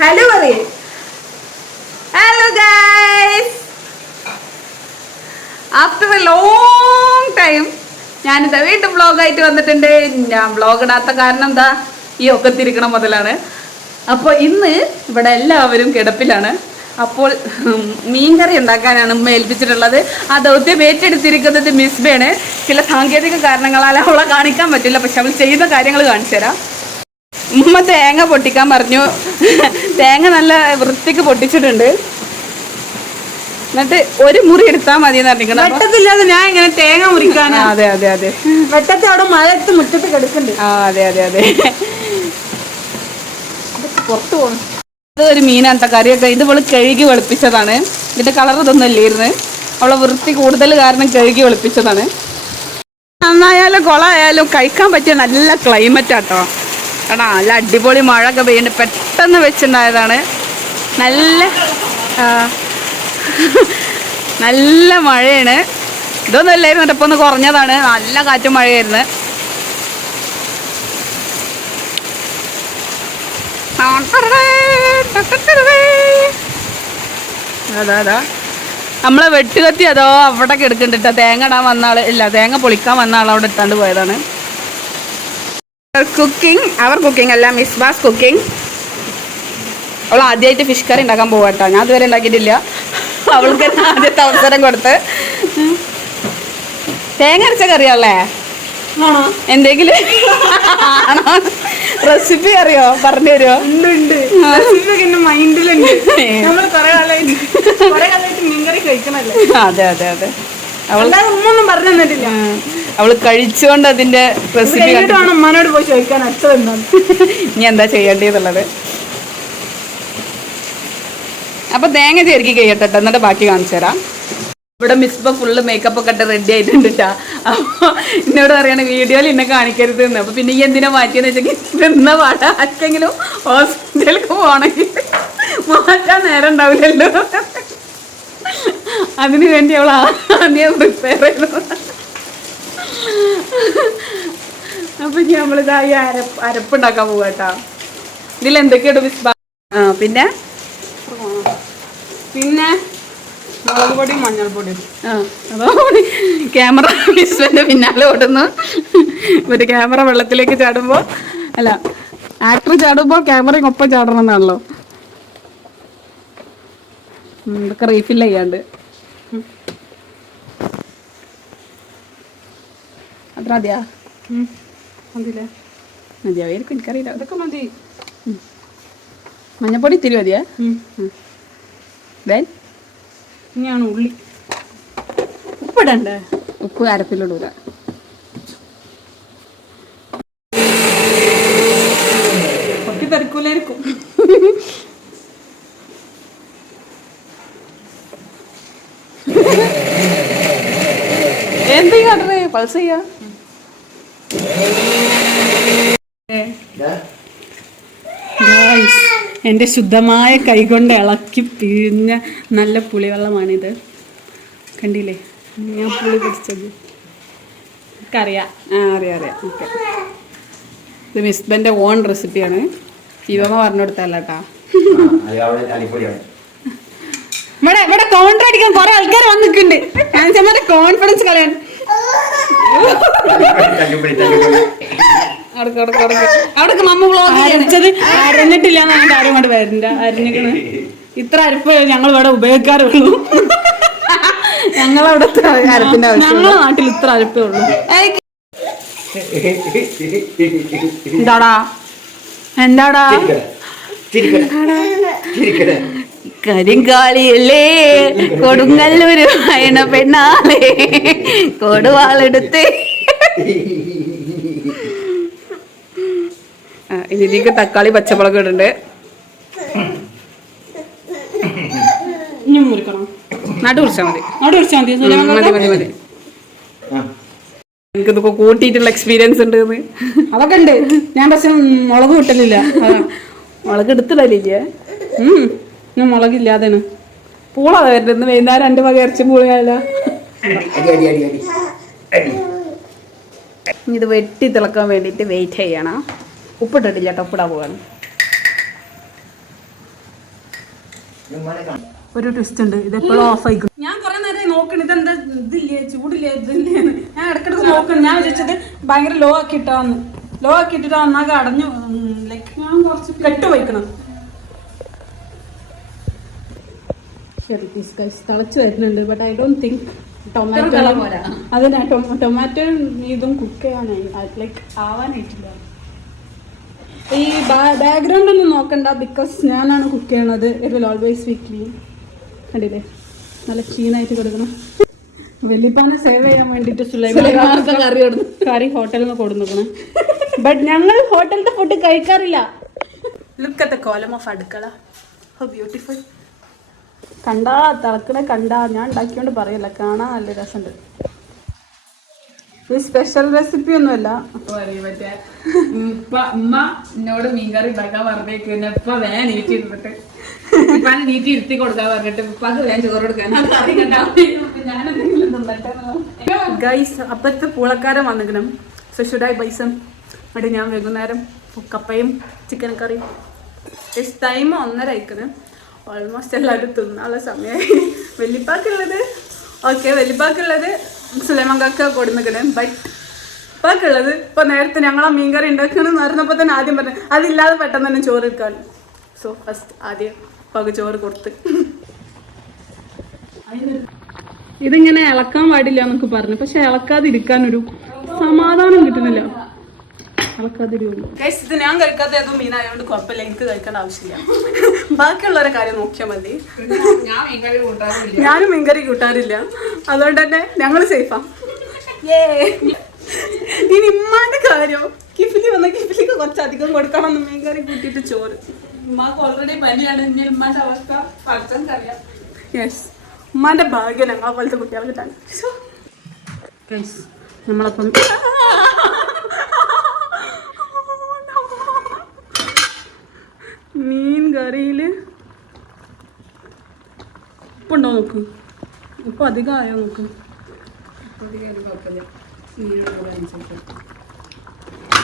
Hello പറയേ. Hello guys after a long time ഞാനിതാ വീണ്ടും വ്ളോഗായിട്ട് വന്നിട്ടുണ്ട്. ഞാൻ വ്ളോഗ് ഇടാത്ത കാരണം എന്താ ഈ ഒക്കത്തിരിക്കണ മുതലാണ്. അപ്പോൾ ഇന്ന് ഇവിടെ എല്ലാവരും കിടപ്പിലാണ്. അപ്പോൾ മീൻകറി ഉണ്ടാക്കാനാണ് ഉമ്മ ഏൽപ്പിച്ചിട്ടുള്ളത്. ആ ദൗത്യം ഏറ്റെടുത്തിരിക്കുന്നത് മിസ്ബയാണ്. ചില സാങ്കേതിക കാരണങ്ങളാൽ അവളെ കാണിക്കാൻ പറ്റില്ല. പക്ഷെ അവൾ ചെയ്യുന്ന കാര്യങ്ങൾ കാണിച്ചു തരാം ഉമ്മ തേങ്ങ പൊട്ടിക്കാൻ പറഞ്ഞു. തേങ്ങ നല്ല വൃത്തിക്ക് പൊട്ടിച്ചിട്ടുണ്ട്. എന്നിട്ട് ഒരു മുറി എടുത്താൽ മതി എന്ന് അപ്പൊ- വെട്ടത്തില്ലാതെ ഞാൻ ഇങ്ങനെ തേങ്ങ മുറിക്കാനാ? അതെ അതെ അതെ. വെട്ടത്തെ അവിടെ മഴ എടുത്ത് മുറ്റത്ത് കിടക്കുന്നുണ്ട്. ആ അതെ അതെ അതെ. പുറത്ത് പോകണം ഇത് ഒരു മീനാന്ത കറിയൊക്കെ. ഇത് ഇവൾ കഴുകി വെളുപ്പിച്ചതാണ്. ഇതിന്റെ കളർ ഇതൊന്നും ഇല്ലായിരുന്നു. അവളെ വൃത്തി കൂടുതൽ കാരണം കഴുകി വെളുപ്പിച്ചതാണ്. നന്നായാലും കുളമായാലും കഴിക്കാൻ പറ്റിയ നല്ല ക്ലൈമറ്റ് ആട്ടോ എടാ നല്ല അടിപൊളി മഴ ഒക്കെ പെയ്യുന്നുണ്ട്. പെട്ടെന്ന് വെച്ചിട്ടുണ്ടായതാണ്. നല്ല നല്ല മഴയാണ്. ഇതൊന്നും അല്ലായിരുന്നു കേട്ടോ ഒന്ന് കുറഞ്ഞതാണ്. നല്ല കാറ്റും മഴയായിരുന്നു. നമ്മളെ വെട്ടുകത്തി അതോ അവിടെ കിടക്കുന്നുണ്ട് തേങ്ങ ഇടാൻ വന്ന ഇല്ല തേങ്ങ പൊളിക്കാൻ വന്ന ആൾ അവിടെ ഇട്ടാണ്ട് പോയതാണ്. കുക്കിംഗ് അവർ കുക്കിംഗ് അല്ല മിസ് ബാസ് കുക്കിംഗ് അവൾ ആദ്യമായിട്ട് ഫിഷ് കറി ഉണ്ടാക്കാൻ പോവാട്ടോ. ഞാൻ അതുവരെ ഉണ്ടാക്കിയിട്ടില്ല. അവൾക്ക് ആദ്യത്തെ അവസരം കൊടുത്ത്. തേങ്ങ അരച്ച കറിയല്ലേ ആണോ? എന്തെങ്കിലും? റെസിപ്പി അറിയോ? പറഞ്ഞു തരുമോ മൈൻഡിലുണ്ട് അതെ അതെ അതെ. അവൾ ഒന്നും പറഞ്ഞു തന്നിട്ടില്ല. അവൾ കഴിച്ചുകൊണ്ട് അതിന്റെ റെസിപ്പി അമ്മനോട് പോയി ചോദിക്കാൻ അച്ഛൻ ഇനി എന്താ ചെയ്യേണ്ടതെന്നുള്ളത്. അപ്പൊ തേങ്ങ ചേർക്കി കഴിയട്ടെ ട്ടോ. എന്നിട്ട് ബാക്കി കാണിച്ചു തരാം. ഇവിടെ മിസ്ബ ഫുള്ള് മേക്കപ്പ് ഒക്കെ ഇട്ട് റെഡി ആയിട്ടുണ്ട് ട്ടാ. അപ്പൊ എന്നോട് പറയണ വീഡിയോയിൽ എന്നെ കാണിക്കരുത് എന്ന് അപ്പൊ പിന്നെ ഈ എന്തിനാ മാറ്റിയെന്ന് വെച്ചെങ്കിൽ നിന്ന പാട. ആർക്കെങ്കിലും ഹോസ്പിറ്റലിലേക്ക് പോകണമെങ്കിൽ മാറ്റാൻ നേരം ഉണ്ടാവില്ലല്ലോ. അതിനു വേണ്ടി അവൾ ആദ്യം പ്രിപ്പയർ ചെയ്തു. അപ്പൊ ഇനി നമ്മളിതാ ഈ അരപ്പ് അരപ്പുണ്ടാക്കാൻ പോവാട്ടാ ഇതിൽ എന്തൊക്കെയാണ് മിസ് ആ പിന്നെ? പിന്നെ മുളക് മഞ്ഞൾപ്പൊടിയും ആ അതോ ക്യാമറ പിന്നാലെ ഓടുന്നു. മറ്റേ ക്യാമറ വെള്ളത്തിലേക്ക് ചാടുമ്പോൾ അല്ല ആക്ടർ ചാടുമ്പോൾ ക്യാമറയും ഒപ്പം ചാടണം എന്നാണല്ലോ. ഇതൊക്കെ റീഫിൽ ചെയ്യാണ്ട്. അത്ര മതിയാ മതിയാവായിരിക്കും എനിക്കറിയില്ല. അതൊക്കെ മതി. മഞ്ഞപ്പൊടി ഇത്തിരി മതിയാ. ഇനിയാണ് ഉള്ളി. ഉപ്പിടണ്ടേ? ഉപ്പ് അരപ്പിലിടൂല. തെറിക്കൂലായിരിക്കും. എന്ത് കാട്ടറേ പൾസ് ചെയ്യാ? എന്റെ ശുദ്ധമായ കൈകൊണ്ട് ഇളക്കി പിഴിഞ്ഞ നല്ല പുളിവെള്ളമാണിത്. കണ്ടില്ലേ? ഞാൻ പുളി പിടിച്ചത് എനിക്കറിയാം. ആ അറിയാം അറിയാം. ഓക്കെ. ഇത് മിസ്ബന്റെ ഓൺ റെസിപ്പിയാണ്. ഇവമ്മ പറഞ്ഞു കൊടുത്തല്ല കേട്ടാ ഇവിടെ ഇവിടെ കോൺട്ര അടിക്കാൻ കുറെ ആൾക്കാർ വന്നിട്ടുണ്ട്. ഞാൻ കോൺഫിഡൻസ് കളയാൻ. അരഞ്ഞിട്ടില്ല എന്നാണ് ആരും കൊണ്ട് വരണ്ട. അരിഞ്ഞിക്കണ്. ഇത്ര അരിപ്പ് ഞങ്ങൾ ഇവിടെ ഉപയോഗിക്കാറുള്ളൂ. ഞങ്ങളവിടെ അരപ്പിന്റെ ആവശ്യം ഞങ്ങളെ നാട്ടിൽ ഇത്ര അരിപ്പേ ഉള്ളൂ. എന്താടാ? എന്താടാ? കരിങ്കാളിയല്ലേ കൊടുങ്ങല്ലൂര് അയണ പെണ്ണാളെ. കൊടുവാളെടുത്ത്. ആ, ഇതിലേക്ക് തക്കാളി പച്ചമുളക് ഇടുന്നുണ്ട് ഇനി മുറിക്കണം നടു കുറിച്ചാൽ മതി. മതി. ഉം, മതി മതി മതി. എനിക്കിതൊക്കെ കൂട്ടിയിട്ടുള്ള എക്സ്പീരിയൻസ് ഉണ്ട് അതൊക്കെ ഉണ്ട്. ഞാൻ പക്ഷെ മുളക് കിട്ടലില്ല. മുളക് എടുത്തിടലില്ലേ. ഉം. ഞാൻ മുളകില്ലാതെയാണ് പൂളാ വരുന്നത് വൈകുന്നേരം രണ്ട് വക ഇറച്ചി പൂളിയല്ല അടി അടി അടി അടി. അടി. ഇത് വെട്ടി തിളക്കാൻ വേണ്ടിയിട്ട് വെയിറ്റ് ചെയ്യണം. ഉപ്പിട്ടിട്ടില്ല കേട്ടോ ഉപ്പിടാൻ പോവാണ് ഒരു ട്വിസ്റ്റ് ഉണ്ട്. ഇത് എപ്പോഴും ഓഫ് ആയിക്കും ഞാൻ കുറെ നേരം നോക്കണ. ഇത് എന്താ ഇതില്ലേ? ചൂടില്ലേ? ഇതില്ലേ ഞാൻ ഇടക്കിടക്ക് നോക്കണം. ഞാൻ വിചാരിച്ചത് ഭയങ്കര ലോ ആക്കി ഇട്ടാന്ന്. ലോ ആക്കി ഇട്ടിട്ട് ഒന്നാകെ അടഞ്ഞു ലൈക്ക് ഞാൻ കുറച്ച് കെട്ട് വയ്ക്കണം ശരി തിളച്ച് വരുന്നുണ്ട്. But I don't think tomato അതിനാ ടൊമാറ്റോ ഇതും കുക്ക് ചെയ്യാനായി. ലൈക്ക് ആവാനായിട്ടില്ല. ഈ ബാക്ക്ഗ്രൗണ്ട് ഒന്നും നോക്കണ്ട ബിക്കോസ് ഞാനാണ് കുക്ക് ചെയ്യണത്. It will always be clean കണ്ടില്ലേ? നല്ല ക്ലീനായിട്ട് കൊടുക്കണം. വലിയപ്പാനെ സേവ് ചെയ്യാൻ വേണ്ടിട്ട് കറി കറി ഹോട്ടലിൽ നിന്ന് കൊടുക്കണം ബട്ട് ഞങ്ങൾ ഹോട്ടലിന്റെ ഫുഡ് കഴിക്കാറില്ല. ലുക്ക് അറ്റ് ദ കോലം ഓഫ് അടുക്കള. ഹോ ബ്യൂട്ടിഫുൾ കണ്ടാ തിളക്കണേ കണ്ടാ. ഞാൻ ഉണ്ടാക്കിയോണ്ട് പറയല്ല. കാണാൻ നല്ല രസമുണ്ട് ഇത് സ്പെഷ്യൽ റെസിപ്പി ഒന്നുമല്ല. മറ്റേ ഉമ്മ എന്നോട് മീൻകറി ഉണ്ടാക്കാൻ പറഞ്ഞേക്ക്. പിന്നെ ഇപ്പൊ വേഗം നീട്ടി ഇരുന്നിട്ട്. ഇപ്പാണ് നീട്ടി ഇരുത്തി കൊടുക്കാൻ പറഞ്ഞിട്ട് ഇപ്പാക്ക് വേഗം ചോറ് കൊടുക്കാൻ. കറി കണ്ടാ ഞാനെന്തെങ്കിലും തിന്നട്ടെ ഗൈസ് അപ്പത്തെ പൂളക്കാരൻ വന്നിക്കണം സോ ഷുഡ് ഐ ബൈസം അവിടെ ഞാൻ വൈകുന്നേരം കപ്പയും ചിക്കൻ കറിയും ടൈം ഒന്നര അയക്കണ് ഓൾമോസ്റ്റ് എല്ലാവരും തിന്നാനുള്ള സമയമായി വെല്ലിപ്പാക്കുള്ളത് ഓക്കെ വെല്ലിപ്പാക്കുള്ളത് സുലൈമങ്കാക്ക കൊടുന്നിക്കണേ ബട്ട് ഉപ്പാക്കുള്ളത് ഇപ്പൊ നേരത്തെ ഞങ്ങളാ മീൻകറി ഉണ്ടാക്കണമെന്ന് അറിഞ്ഞപ്പോൾ തന്നെ ആദ്യം പറഞ്ഞു അതില്ലാതെ പെട്ടെന്ന് തന്നെ ചോറ് എടുക്കാൻ. സോ ഫസ്റ്റ് ആദ്യം പകു ചോറ് കൊടുത്ത്. ഇതിങ്ങനെ ഇളക്കാൻ പാടില്ല എന്നൊക്കെ പറഞ്ഞു. പക്ഷെ ഇളക്കാതിരിക്കാനൊരു സമാധാനം കിട്ടുന്നില്ല. ഇത് ഞാൻ കഴിക്കാത്ത ഏതോ മീനായതുകൊണ്ട് കുഴപ്പമില്ല. എനിക്ക് കഴിക്കേണ്ട ആവശ്യമില്ല. ബാക്കിയുള്ളവരെ കാര്യം നോക്കിയാൽ മതി. ഞാനും മീൻകറി കൂട്ടാറില്ല. അതുകൊണ്ട് തന്നെ ഞങ്ങൾ സേഫാ ഇനി ഇമ്മാന്റെ കാര്യം. കിഫിലി വന്ന കിഫിലിക്ക് കുറച്ചധികം കൊടുക്കണം എന്ന് മീൻകറി കൂട്ടിയിട്ട് ചോറ്. ഉമ്മാക്ക് ഓൾറെഡി പനിയാണ്. ഇനി ഉമ്മാന്റെ അവസ്ഥ പഠിച്ചറിയാം യെസ് ഉമ്മാന്റെ ഭാഗ്യം ഞങ്ങളെ പോലത്തെ കുട്ടികൾക്ക് തന്നെ നമ്മളപ്പം മീൻ കറിയിൽ ഉപ്പുണ്ടോ നോക്ക്? ഉപ്പ് അധികം ആയോ നോക്ക്?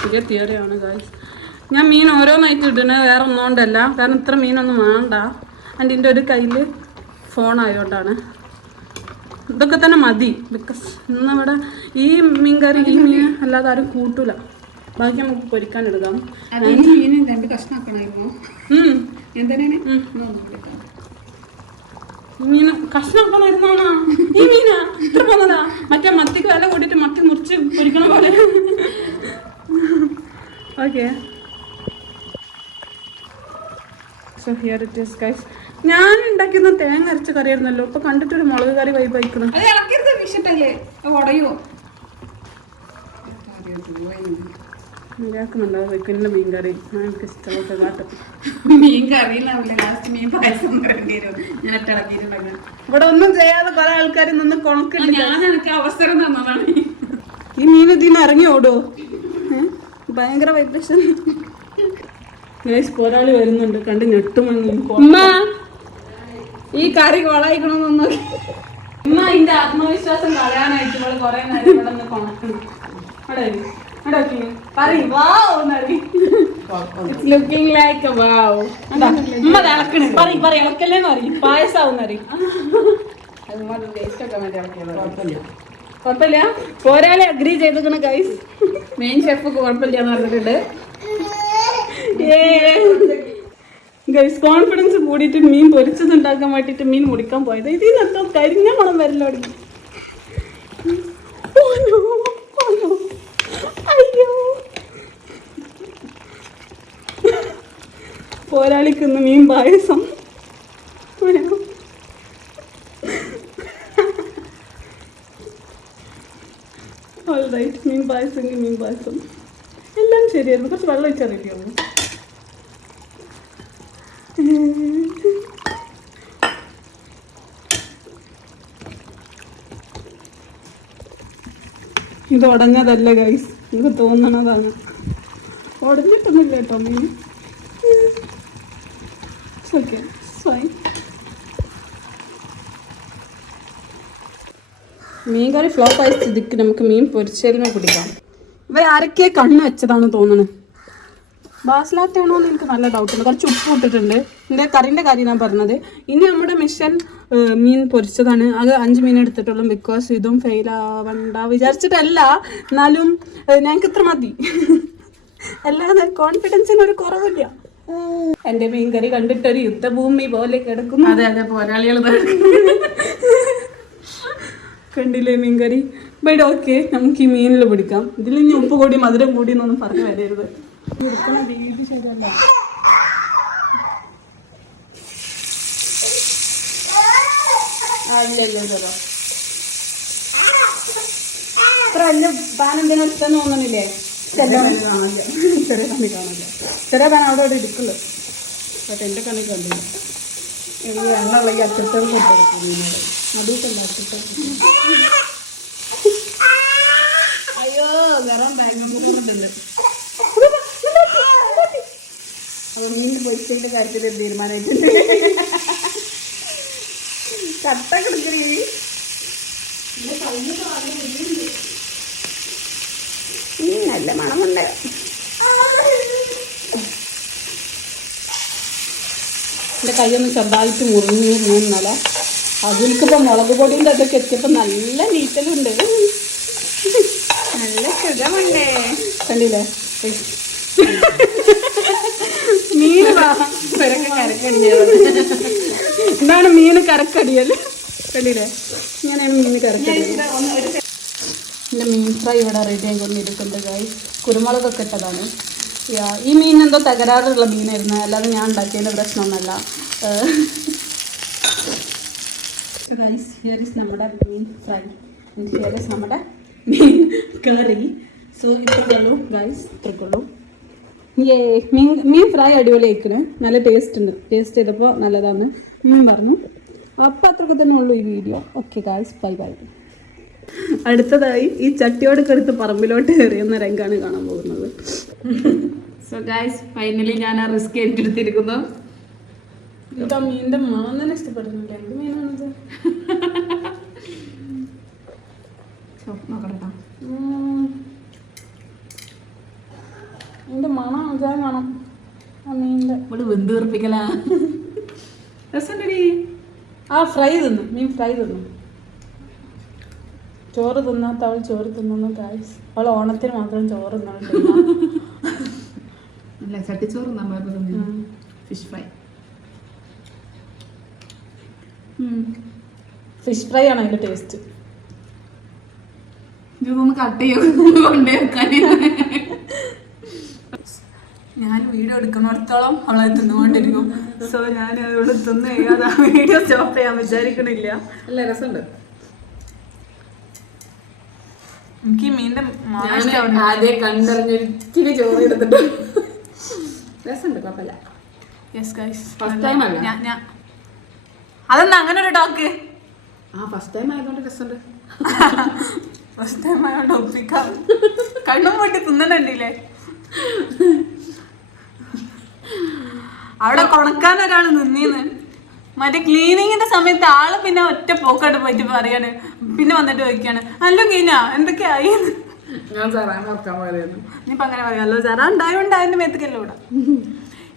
പുതിയ തിയറിയാണ് ഗായ്സ് ഞാൻ മീൻ ഓരോന്നായിട്ട് ഇടുന്നത് വേറെ ഒന്നുകൊണ്ടല്ല. കാരണം ഇത്ര മീനൊന്നും വേണ്ട. അതിന്റെ ഒരു കയ്യിൽ ഫോൺ ആയതുകൊണ്ടാണ് ഇതൊക്കെ തന്നെ മതി. ബിക്കോസ് ഇന്നിവിടെ ഈ മീൻ കറി ഈ മീൻ അല്ലാതെ ആരും കൂട്ടൂല. ബാക്കി നമുക്ക് പൊരിക്കാൻ എടുക്കാം. മീൻ രണ്ട് കഷ്ണാക്കണമായിരുന്നു. എന്തിനാണ്. മീൻ കഷ്ണമാക്കണമായിരുന്നാ ഈ മീനാ? ഇത്ര പോന്നതാ മറ്റേ മത്തിക്ക് വില കൂട്ടിയിട്ട് മത്തി മുറിച്ച് പൊരിക്കണ പോലെ. Okay. So here it is guys ഞാൻ ഉണ്ടാക്കുന്ന തേങ്ങ അരച്ച കറിയായിരുന്നല്ലോ. ഇപ്പൊ കണ്ടിട്ടൊരു മുളക് കറി വൈബ് വിഷിട്ടല്ലേ ഉടയോ? ഇതാക്കുന്നുണ്ടാവും വെക്കുന്ന മീൻ കറി എനിക്ക് ഇഷ്ടമൊക്കെ കാട്ടും മീൻ കറി ഉണ്ടാവില്ല? ലാസ്റ്റ് മീൻ പായസം ഞാൻ ഇളക്കിയിട്ടുണ്ടാക്കാൻ ഇവിടെ ഒന്നും ചെയ്യാതെ പല ആൾക്കാർ നിന്ന് കൊണക്കില്ല അവസരം തന്നതാണ്. ഈ മീൻ ഇതിന് ഇറങ്ങി ഓടോ? ഭയങ്കര വൈബ്രേഷൻ പോരാളി വരുന്നുണ്ട്. കണ്ട് ഞെട്ടുമണി ഈ കറി കൊളായിക്കണമെന്നൊന്നും ഉമ്മ ഇതിന്റെ ആത്മവിശ്വാസം കളയാനായിട്ട് ഇവിടെ കൊറേ നേരം ഇവിടെ നിന്ന് കൊണക്കണം. അവിടെ വരൂ. അവിടെ നോക്കി. പറയ്. വാവ് എന്നറി ലുക്കിംഗ് ലൈക്ക് വാവ് ഉമ്മ ഇളക്കണേ പറയും പറയും ഇളക്കല്ലേന്ന് അറിയും പായസാവും അറിയും കുഴപ്പമില്ല. പോരാളി അഗ്രി ചെയ്തേക്കണ ഗൈസ് മെയിൻ ഷെഫ് കുഴപ്പമില്ല എന്ന് പറഞ്ഞിട്ടുണ്ട്. ഗൈസ് കോൺഫിഡൻസ് കൂടിയിട്ട് മീൻ പൊരിച്ചതുണ്ടാക്കാൻ വേണ്ടിട്ട് വേണ്ടിയിട്ട് മീൻ മുടിക്കാൻ പോയത്. ഇതിനകത്ത് കരിഞ്ഞ മണം വരല തുടങ്ങി. പോരാളിക്കുന്ന മീൻ പായസം. All മീൻ പായസം മീൻ പായസം. എല്ലാം ശരിയായിരുന്നു. കുറച്ച് വെള്ളം ഒഴിച്ചാൽ ഇത് ഉടഞ്ഞതല്ല ഗൈസ് എനിക്ക് തോന്നണതാണ്. ഉടഞ്ഞിട്ടൊന്നുമില്ല കേട്ടോ മീൻ. Okay fine. മീൻ കറി ഫ്ലോപ്പ് ആയ സ്ഥിതിക്ക് നമുക്ക് മീൻ പൊരിച്ചേലിനെ കുടിക്കാം ഇവ ആരൊക്കെ കണ്ണ് വെച്ചതാണ് തോന്നുന്നത് ബാസ്ലാത്ത ആണോ എന്ന് എനിക്ക് നല്ല ഡൗട്ട് ഉണ്ട്. കുറച്ച് ഉപ്പ് ഇട്ടിട്ടുണ്ട്. എന്റെ കറിന്റെ കാര്യം ഞാൻ പറഞ്ഞത്. ഇനി നമ്മുടെ മിഷൻ മീൻ പൊരിച്ചതാണ്. അത് അഞ്ച് മീൻ എടുത്തിട്ടുള്ളൂ. ബിക്കോസ് ഇതും ഫെയിൽ ആവണ്ട. വിചാരിച്ചിട്ടല്ല. എന്നാലും ഞങ്ങൾക്ക് ഇത്ര മതി. അല്ലാതെ കോൺഫിഡൻസിന് ഒരു കുറവില്ല. എന്റെ മീൻകറി കണ്ടിട്ടൊരു യുദ്ധഭൂമി പോലെ കിടക്കുന്നു. അതെ അതെ പോരാളികൾ കണ്ടില്ലേ മീൻകറി? കറി ബൈഡ് ഓക്കെ നമുക്ക് ഈ മീനിൽ പിടിക്കാം. ഇതിൽ ഇനി ഉപ്പ് കൂടി മധുരം കൂടി എന്നൊന്നും പറഞ്ഞു വരരുത്. ശരിയല്ല. ഇത്ര വലിയ പാൻ എന്തിനാ തോന്നണില്ലേ? ചെറിയ കണ്ണി കാണില്ല ചെറിയ പാൻ അവിടെ അവിടെ ഇരിക്കുള്ളൂ പക്ഷെ എന്റെ കണ്ണി കണ്ടില്ല ഈ എണ്ണുള്ള ഈ അച്ചട്ടം കൊടുത്തെടുക്കും അതുകൊണ്ടല്ല അച്ചട്ടം അയ്യോ ഗറം ബാങ്ക് അത് മീൻ പൊരിച്ചതിന്റെ കാര്യത്തിൽ തീരുമാനമായിട്ടുണ്ട് കട്ട കിടക്കണി നല്ല മണമുണ്ട് എന്റെ കൈയൊന്ന് ചെറുതായിട്ട് മുറിഞ്ഞു മൂന്നല അതിൽക്കിപ്പോൾ മുളക് പൊടിന്റെ അതൊക്കെ എത്തിയപ്പോൾ നല്ല നീറ്റലുണ്ട്. നല്ല സുഖമുണ്ട്. കണ്ടില്ലേ? മീൻ എന്താണ് മീൻ കരക്കടിയൽ കണ്ടില്ലേ? ഇങ്ങനെയാണ് മീൻ കരക്കടിയൽ എന്റെ മീൻ ഫ്രൈ ഇവിടെ റെഡി ആയിക്കൊണ്ടിരിക്കുന്നത് ഗായ് കുരുമുളകൊക്കെ ഇട്ടതാണ്. ഈ മീൻ എന്തോ തകരാറുള്ള മീനായിരുന്നു. അല്ലാതെ ഞാൻ ഉണ്ടാക്കിയതിന്റെ പ്രശ്നമൊന്നുമല്ല. ഗൈസ് ഹിയർ ഈസ് നമ്മുടെ മീൻ ഫ്രൈ. ഹിയർ ഈസ് നമ്മുടെ മീൻ കറി. സോ ഇത്രയുള്ളൂ ഗൈസ് ഇത്രക്കുള്ളൂ. ഏ മീൻ മീൻ ഫ്രൈ അടിപൊളി ആയിക്കണ് നല്ല ടേസ്റ്റ് ഉണ്ട്. ടേസ്റ്റ് ചെയ്തപ്പോൾ നല്ലതാണ്. ഞാൻ പറഞ്ഞു. അപ്പോൾ അത്രയൊക്കെ തന്നെ ഉള്ളൂ ഈ video okay guys bye bye അടുത്തതായി ഈ ചട്ടിയോട് കടുത്ത് പറമ്പിലോട്ട് എറിയുന്ന രംഗാണ് കാണാൻ പോകുന്നത്. സോ ഗൈസ് ഫൈനലി ഞാൻ ആ റിസ്ക് ഏറ്റെടുത്തിരിക്കുന്നു. ഇതാ മീനിന്റെ മണം തന്നെ ഇഷ്ടപ്പെടുന്നില്ല എന്ത് മീനാണിത്? നോക്കട്ടെ മണം ആ മീനിന്റെ. ഇവിടെ വെന്ത് ആ ഫ്രൈ തിന്നു. മീൻ ഫ്രൈ തിന്നു. ചോറ് തിന്നാത്ത അവൾ ചോറ് തിന്നു ഗായ്സ് അവൾ ഓണത്തിന് മാത്രം ചോറ് തിന്നിട്ടില്ല ചട്ടിച്ചോറ് ഫിഷ് ഫ്രൈ ഫിഷ് ഫ്രൈ ആണ് അതിന്റെ ടേസ്റ്റ് ഇതൊന്ന് കട്ട് ഞാൻ വീഡിയോ എടുക്കുന്നിടത്തോളം അവളെ തിന്നുകൊണ്ടിരിക്കും. സോ ഞാൻ അതുകൊണ്ട് തിന്ന് ആ വീഡിയോ സ്റ്റോപ്പ് ചെയ്യാൻ വിചാരിക്കണില്ല. അല്ല രസമുണ്ട്. എനിക്ക് മീനിന്റെ ആദ്യം കണ്ടറിഞ്ഞൊരിക്കലും ചോറ് എടുത്തിട്ട് രസമുണ്ട് കുഴപ്പമില്ല. യെസ് ഗൈസ് ഫസ്റ്റ് അല്ല? ഞാൻ അതെന്താ അങ്ങനെ ഒരു ടോക്ക് ആ ഫസ്റ്റ് ടൈം ആയതുകൊണ്ട് രസമുണ്ട്. ഫസ്റ്റ് ടൈം ആയതുകൊണ്ട് ഒപ്പിക്കാം. കണ്ണും പൊട്ടി തിന്നണുണ്ടില്ലേ അവിടെ കൊണക്കാൻ ഒരാൾ നിന്നീന്ന്. മറ്റേ ക്ലീനിങ്ങിന്റെ സമയത്ത് ആൾ പിന്നെ ഒറ്റ പോക്കായിട്ട് പോയിട്ട് പറയാണ്. പിന്നെ വന്നിട്ട് ചോദിക്കാണ് അല്ല ക്ലീന എന്തൊക്കെയായി? ഞാൻ ഇനിയിപ്പോ അങ്ങനെ പറയാമല്ലോ സാറാ ഉണ്ടായോണ്ട് അതിന്റെ മേത്തേക്കല്ലോ ഇവിടെ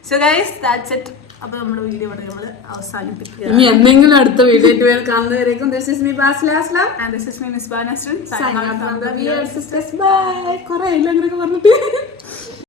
സോ ഗൈസ് ദാറ്റ്സ് ഇറ്റ് അപ്പൊ നമ്മുടെ വീഡിയോ ഇവിടെ നമ്മൾ അവസാനിപ്പിക്കുക. ഇനി എന്തെങ്കിലും അടുത്ത വീഡിയോ ആയിട്ട് കാണുന്നവരേക്കും this is me Basla Aslam and this is me miss ബാനസ്റ്റുൻ bye. ഇല്ല അങ്ങനെയൊക്കെ പറഞ്ഞിട്ട്?